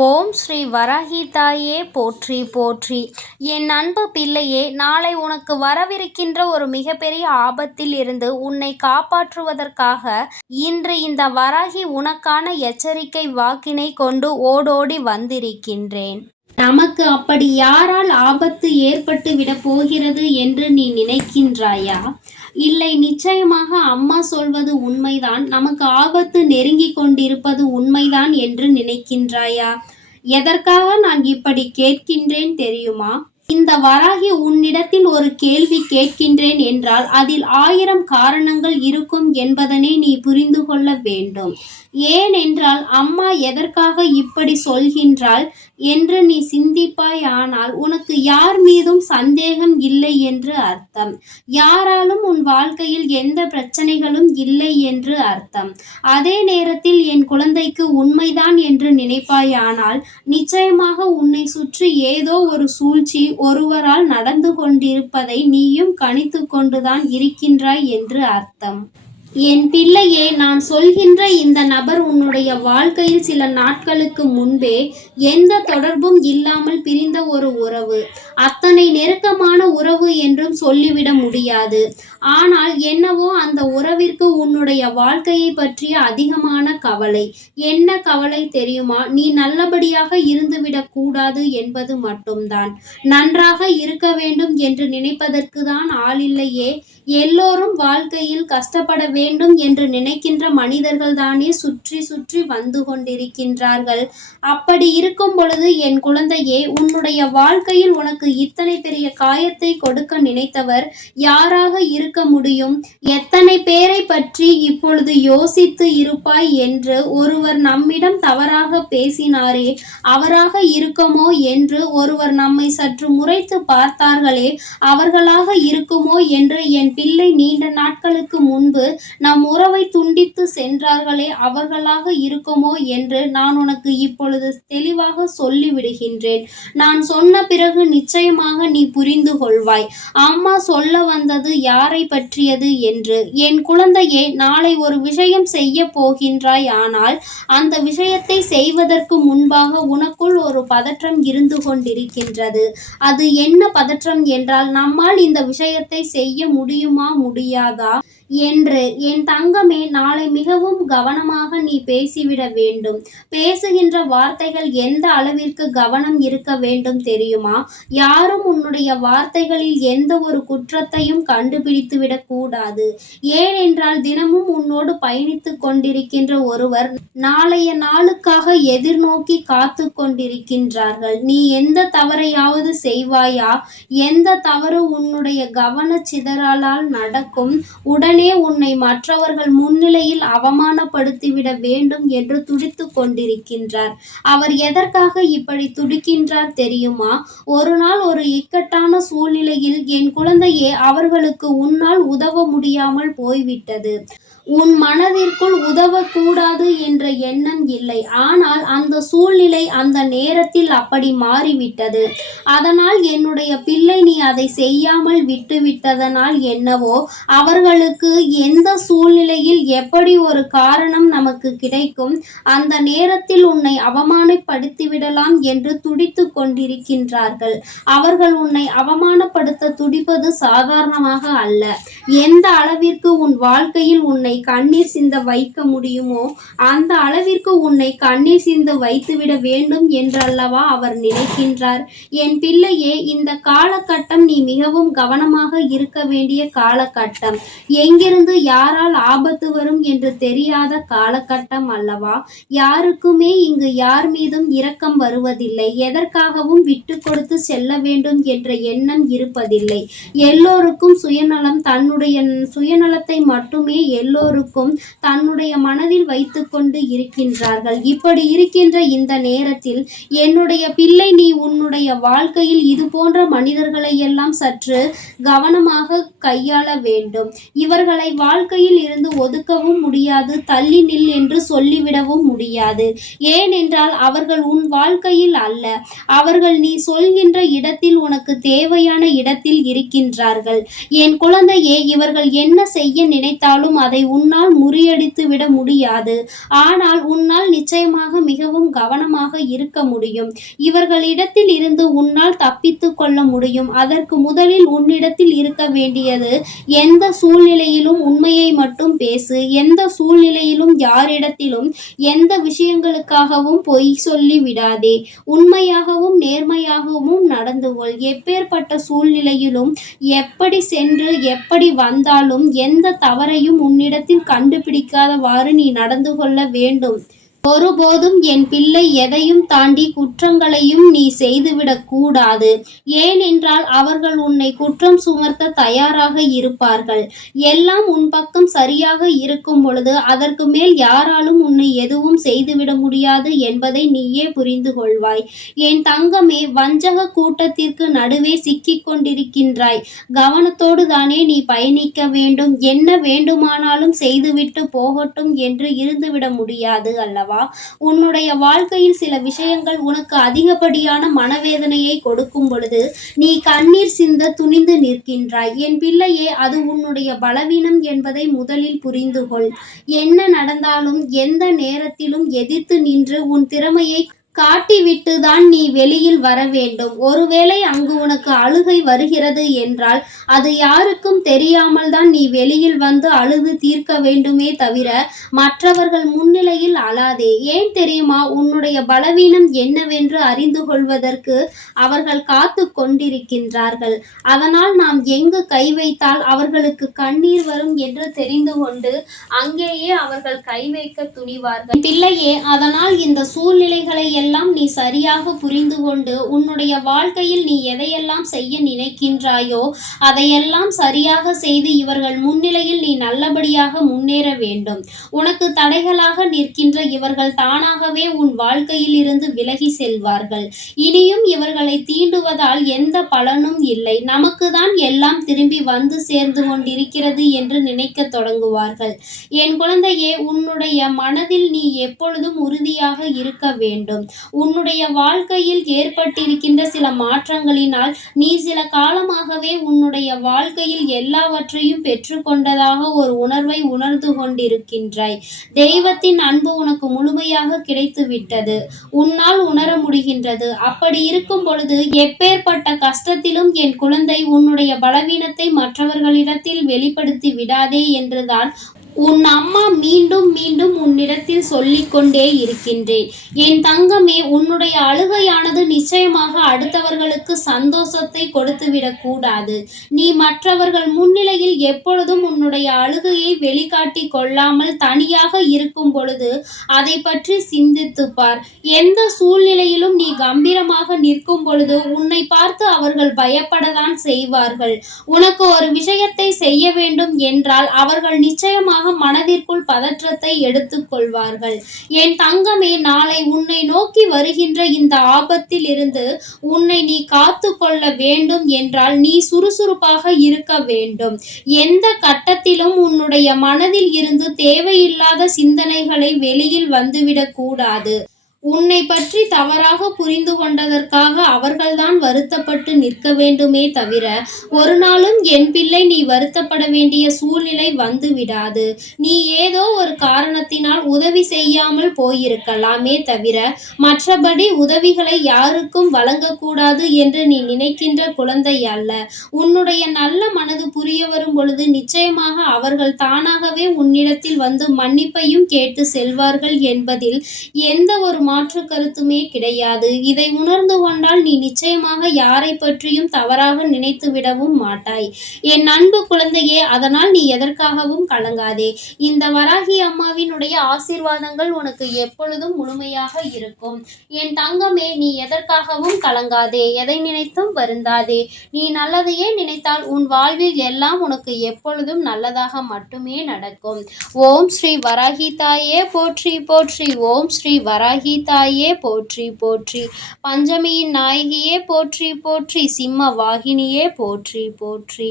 ஓம் ஸ்ரீ வராகி தாயே போற்றி போற்றி. என் அன்பு பிள்ளையே, நாளை உனக்கு வரவிருக்கின்ற ஒரு மிகப்பெரிய ஆபத்தில் இருந்து உன்னை காப்பாற்றுவதற்காக இன்று இந்த வராகி உனக்கான எச்சரிக்கை வாக்கினை கொண்டு ஓடோடி வந்திருக்கின்றேன். நமக்கு அப்படி யாரால் ஆபத்து ஏற்பட்டு விடப் போகிறது என்று நீ நினைக்கின்றாயா? இல்லை, நிச்சயமாக அம்மா சொல்வது உண்மைதான், நமக்கு ஆபத்து நெருங்கிக் கொண்டிருப்பது உண்மைதான் என்று நினைக்கின்றாயா? எதற்காக நான் இப்படி கேட்கின்றேன் தெரியுமா? இந்த வராகி உன்னிடத்தில் ஒரு கேள்வி கேட்கின்றேன் என்றால் அதில் 1000 காரணங்கள் இருக்கும் என்பதனை நீ புரிந்து கொள்ள வேண்டும். ஏனென்றால் அம்மா எதற்காக இப்படி சொல்கின்றாள் என்று நீ சிந்திப்பாய். ஆனால் உனக்கு யார் மீதும் சந்தேகம் இல்லை என்று அர்த்தம். யாராலும் உன் வாழ்க்கையில் எந்த பிரச்சனைகளும் இல்லை என்று அர்த்தம். அதே நேரத்தில் என் குழந்தைக்கு உண்மைதான் என்று நினைப்பாய். ஆனால் நிச்சயமாக உன்னை சுற்றி ஏதோ ஒரு சூழ்ச்சி ஒருவரால் நடந்து கொண்டிருப்பதை நீயும் கணித்து கொண்டுதான் இருக்கின்றாய் என்று அர்த்தம். என் பிள்ளையே, நான் சொல்கின்ற இந்த நபர் உன்னுடைய வாழ்க்கையில் சில நாட்களுக்கு முன்பே எந்த தொடர்பும் இல்லாமல் பிரிந்த ஒரு உறவு. அத்தனை நெருக்கமான உறவு என்றும் சொல்லிவிட முடியாது. ஆனால் என்னவோ அந்த உறவிற்கு உன்னுடைய வாழ்க்கையை பற்றிய அதிகமான கவலை. என்ன கவலை தெரியுமா? நீ நல்லபடியாக இருந்துவிடக் கூடாது என்பது மட்டும்தான். நன்றாக இருக்க வேண்டும் என்று நினைப்பதற்கு தான் ஆள் இல்லையே. எல்லோரும் வாழ்க்கையில் கஷ்டப்பட வேண்டும் என்று நினைக்கின்ற மனிதர்கள் தானே சுற்றி சுற்றி வந்து கொண்டிருக்கின்றார்கள். அப்படி இருக்கும் பொழுது என் குழந்தையே, உன்னுடைய வாழ்க்கையில் உனக்கு இத்தனை பெரிய காயத்தை கொடுக்க நினைத்தவர் யாராக இருக்க முடியும்? எத்தனை பேரை பற்றி இப்பொழுது யோசித்து இருப்பாய் என்று ஒருவர் நம்மிடம் தவறாக பேசினாரே, அவராக இருக்குமோ என்று ஒருவர் நம்மை சற்று முறைத்து பார்த்தார்களே, அவர்களாக இருக்குமோ என்று என் பிள்ளை நீண்ட நாட்களுக்கு முன்பு நம் உறவை துண்டித்து சென்றார்களே, அவர்களாக இருக்குமோ என்று நான் உனக்கு இப்பொழுது தெளிவாக சொல்லிவிடுகின்றேன். நான் சொன்ன பிறகு நிச்சயமாக நீ புரிந்து கொள்வாய் அம்மா சொல்ல வந்தது யாரை பற்றியது என்று. என் குழந்தையே, நாளை ஒரு விஷயம் செய்ய போகின்றாய். ஆனால் அந்த விஷயத்தை செய்வதற்கு முன்பாக உனக்குள் ஒரு பதற்றம் இருந்து கொண்டிருக்கின்றது. அது என்ன பதற்றம் என்றால், நம்மால் இந்த விஷயத்தை செய்ய முடியுமா முடியாதா என்று. என் தங்கமே, நாளை மிகவும் கவனமாக நீ பேசிவிட வேண்டும். பேசுகின்ற வார்த்தைகள் எந்த அளவிற்கு கவனம் இருக்க வேண்டும் தெரியுமா? யாரும் உன்னுடைய வார்த்தைகளில் எந்த ஒரு குற்றத்தையும் கண்டுபிடித்து விடக்கூடாது. ஏனென்றால் தினமும் உன்னோடு பயணித்து கொண்டிருக்கின்ற ஒருவர் நாளைய நாளுக்காக எதிர்நோக்கி காத்து கொண்டிருக்கின்றார்கள். நீ எந்த தவறையாவது செய்வாயா? எந்த தவறு உன்னுடைய கவன சிதறலால் நடக்கும், உடனே உன்னை மற்றவர்கள் முன்னிலையில் அவமானப்படுத்திவிட வேண்டும் என்று துடித்து கொண்டிருக்கின்றார். அவர் எதற்காக இப்படி துடிக்கின்றார் தெரியுமா? ஒரு நாள் ஒரு இக்கட்டான சூழ்நிலையில் என் குழந்தையே, அவர்களுக்கு உன்னால் உதவ முடியாமல் போய்விட்டது. உன் மனதிற்குள் உதவக்கூடாது என்ற எண்ணம் இல்லை. ஆனால் அந்த சூழ்நிலை அந்த நேரத்தில் அப்படி மாறிவிட்டது. அதனால் என்னுடைய பிள்ளை, நீ அதை செய்யாமல் விட்டுவிட்டதனால் என்னவோ, அவர்களுக்கு எந்த சூழ்நிலையில் எப்படி ஒரு காரணம் நமக்கு கிடைக்கும், அந்த நேரத்தில் உன்னை அவமானப்படுத்திவிடலாம் என்று துடித்து கொண்டிருக்கின்றார்கள். அவர்கள் உன்னை அவமானப்படுத்த துடிப்பது சாதாரணமாக அல்ல. எந்த அளவிற்கு உன் வாழ்க்கையில் உன்னை கண்ணீர் சிந்த வைக்க முடியுமோ அந்த அளவிற்கு உன்னை கண்ணீர் சிந்த வைத்துவிட வேண்டும் என்றல்லவா அவர் நினைக்கின்றார். என் பிள்ளையே, இந்த காலகட்டம் நீ மிகவும் கவனமாக இருக்க வேண்டிய காலகட்டம். எங்கிருந்து யாரால் ஆபத்து வரும் என்று தெரியாத காலகட்டம் அல்லவா? யாருக்குமே இங்கு யார் மீதும் இரக்கம் வருவதில்லை. எதற்காகவும் விட்டு கொடுத்து செல்ல வேண்டும் என்ற எண்ணம் இருப்பதில்லை. எல்லோருக்கும் சுயநலம், தன்னுடைய சுயநலத்தை மட்டுமே எல்லோருக்கும் தன்னுடைய மனதில் வைத்து கொண்டு இருக்கின்றார்கள். இப்படி இருக்கின்ற இந்த நேரத்தில் என்னுடைய பிள்ளை, நீ உன்னுடைய வாழ்க்கையில் இது போன்ற மனிதர்களை எல்லாம் சற்று கவனமாக கையாள வேண்டும். இவர்களை வாழ்க்கையில் இருந்து ஒதுக்கவும் முடியாது, தள்ளி நில் என்று சொல்லிவிடவும் முடியாது. ஏனென்றால் அவர்கள் உன் வாழ்க்கையில் அல்ல. அவர்கள் நீ சொல்கின்ற இடத்தில், உனக்கு தேவையான இடத்தில் இருக்கின்றார்கள். என் குழந்தையே, இவர்கள் என்ன செய்ய நினைத்தாலும் அதை உன்னால் முறியடித்து விட முடியாது. ஆனால் உன்னால் நிச்சயமாக மிகவும் கவனமாக இருக்க முடியும். இவர்களிடத்தில் இருந்து உன்னால் தப்பித்துக் கொள்ள முடியும். அதற்கு முதலில் உன்னிடத்தில் இருக்க வேண்டியது, எந்த சூழ்நிலையிலும் உண்மையை மட்டும் பேசு. எந்த சூழ்நிலையிலும் யாரிடத்திலும் எந்த விஷயங்களுக்காகவும் பொய் சொல்லி விடாதே. உண்மையாகவும் நேர்மையாகவும் நடந்து கொள். எப்பேற்பட்ட சூழ்நிலையிலும் எப்படி சென்று எப்படி வந்தாலும் எந்த தவறையும் உன்னிடத்தில் கண்டுபிடிக்காதவாறு நீ நடந்து கொள்ள வேண்டும். ஒருபோதும் என் பிள்ளை எதையும் தாண்டி குற்றங்களையும் நீ செய்துவிடக் கூடாது. ஏனென்றால் அவர்கள் உன்னை குற்றம் சுமத்த தயாராக இருப்பார்கள். எல்லாம் உன் பக்கம் சரியாக இருக்கும் பொழுது அதற்கு மேல் யாராலும் உன்னை எதுவும் செய்துவிட முடியாது என்பதை நீயே புரிந்து கொள்வாய். என் தங்கமே, வஞ்சக கூட்டத்திற்கு நடுவே சிக்கிக் கொண்டிருக்கின்றாய். கவனத்தோடு தானே நீ பயணிக்க வேண்டும். என்ன வேண்டுமானாலும் செய்துவிட்டு போகட்டும் என்று இருந்துவிட முடியாது அல்லவா? உன்னுடைய வாழ்க்கையில் சில விஷயங்கள் உனக்கு அதிகப்படியான மனவேதனையை கொடுக்கும் பொழுது நீ கண்ணீர் சிந்த துணிந்து நிற்கின்றாய். என் பிள்ளையே, அது உன்னுடைய பலவீனம் என்பதை முதலில் புரிந்து கொள். என்ன நடந்தாலும் எந்த நேரத்திலும் எதிர்த்து நின்று உன் திறமையை காட்டிவிட்டு தான் நீ வெளியில் வர வேண்டும். ஒருவேளை அங்கு உனக்கு அழுகை வருகிறது என்றால் அது யாருக்கும் தெரியாமல் தான் நீ வெளியில் வந்து அழுது தீர்க்க வேண்டுமே தவிர மற்றவர்கள் முன்னிலையில் அழாதே. ஏன் தெரியுமா? உன்னுடைய பலவீனம் என்னவென்று அறிந்து கொள்வதற்கு அவர்கள் காத்து கொண்டிருக்கின்றார்கள். அதனால் நாம் எங்கு கை வைத்தால் அவர்களுக்கு கண்ணீர் வரும் என்று தெரிந்து கொண்டு அங்கேயே அவர்கள் கை வைக்க துணிவார்கள். பிள்ளையே, அதனால் இந்த சூழ்நிலைகளை எல்லாம் நீ சரியாக புரிந்து கொண்டு உன்னுடைய வாழ்க்கையில் நீ எதையெல்லாம் செய்ய நினைக்கின்றாயோ அதையெல்லாம் சரியாக செய்து இவர்கள் முன்னிலையில் நீ நல்லபடியாக முன்னேற வேண்டும். உனக்கு தடைகளாக நிற்கின்ற இவர்கள் தானாகவே உன் வாழ்க்கையில் இருந்து விலகி செல்வார்கள். இனியும் இவர்களை தீண்டுவதால் எந்த பலனும் இல்லை. நமக்கு தான் எல்லாம் திரும்பி வந்து சேர்ந்து கொண்டிருக்கிறது என்று நினைக்க தொடங்குவார்கள். என் குழந்தையே, உன்னுடைய மனதில் நீ எப்பொழுதும் உறுதியாக இருக்க வேண்டும். உன்னுடைய வாழ்க்கையில் ஏற்பட்டிருக்கின்ற சில மாற்றங்களினால் நீ சில காலமாகவே உன்னுடைய வாழ்க்கையில் எல்லாவற்றையும் பெற்றுக்கொண்டதாக ஒரு உணர்வை உணர்ந்து கொண்டிருக்கின்றாய். தெய்வத்தின் அன்பு உனக்கு முழுமையாக கிடைத்து விட்டது. உன்னால் உணர முடிகின்றது. அப்படி இருக்கும் பொழுது எப்பேற்பட்ட கஷ்டத்திலும் என் குழந்தை, உன்னுடைய பலவீனத்தை மற்றவர்களிடத்தில் வெளிப்படுத்தி விடாதே என்றுதான் உன் அம்மா மீண்டும் மீண்டும் உன்னிடத்தில் சொல்லிக் கொண்டே இருக்கின்றேன். என் தங்கமே, உன்னுடைய அழுகையானது நிச்சயமாக அடுத்தவர்களுக்கு சந்தோஷத்தை கொடுத்துவிடக் கூடாது. நீ மற்றவர்கள் முன்னிலையில் எப்பொழுதும் உன்னுடைய அழுகையை வெளிக்காட்டி கொள்ளாமல் தனியாக இருக்கும் பொழுது அதை பற்றி சிந்தித்துப்பார். எந்த சூழ்நிலையிலும் நீ கம்பீரமாக நிற்கும் பொழுது உன்னை பார்த்து அவர்கள் பயப்படத்தான் செய்வார்கள். உனக்கு ஒரு விஷயத்தை செய்ய வேண்டும் என்றால் அவர்கள் நிச்சயமாக மனதிற்குள் பதற்றத்தை எடுத்துக் கொள்வார்கள். என் தங்கமே, நாளை உன்னை நோக்கி வருகின்ற இந்த ஆபத்தில் இருந்து உன்னை நீ காத்து கொள்ள வேண்டும் என்றால் நீ சுறுசுறுப்பாக இருக்க வேண்டும். எந்த கட்டத்திலும் உன்னுடைய மனதில் இருந்து தேவையில்லாத சிந்தனைகளை வெளியில் வந்துவிடக் கூடாது. உன்னை பற்றி தவறாக புரிந்து கொண்டதற்காக அவர்கள்தான் வருத்தப்பட்டு நிற்க வேண்டுமே தவிர ஒரு நாளும் என் பிள்ளை நீ வருத்தப்பட வேண்டிய சூழ்நிலை வந்து விடாது. நீ ஏதோ ஒரு காரணத்தினால் உதவி செய்யாமல் போயிருக்கலாமே தவிர மற்றபடி உதவிகளை யாருக்கும் வழங்கக்கூடாது என்று நீ நினைக்கின்ற குழந்தை அல்ல. உன்னுடைய நல்ல மனது புரிய வரும் பொழுது நிச்சயமாக அவர்கள் தானாகவே உன்னிடத்தில் வந்து மன்னிப்பையும் கேட்டு செல்வார்கள் என்பதில் எந்த ஒரு மாற்று கருத்துமே கிடையாது. இதை உணர்ந்து கொண்டால் நீ நிச்சயமாக யாரை பற்றியும் தவறாக நினைத்து விடவும் மாட்டாய். என் அன்பு குழந்தையே, அதனால் நீ எதற்காகவும் கலங்காதே. இந்த வராகி அம்மாவினுடைய ஆசீர்வாதங்கள் உனக்கு எப்பொழுதும் முழுமையாக இருக்கும். என் தங்கமே, நீ எதற்காகவும் கலங்காதே. எதை நினைத்தும் வருந்தாதே. நீ நல்லதையே நினைத்தால் உன் வாழ்வில் எல்லாம் உனக்கு எப்பொழுதும் நல்லதாக மட்டுமே நடக்கும். ஓம் ஸ்ரீ வராகி தாயே போற்றி போற்றி. ஓம் ஸ்ரீ வராகி தாயே போற்றி போற்றி. பஞ்சமியின் நாயகியே போற்றி போற்றி. சிம்ம வாகினியே போற்றி போற்றி.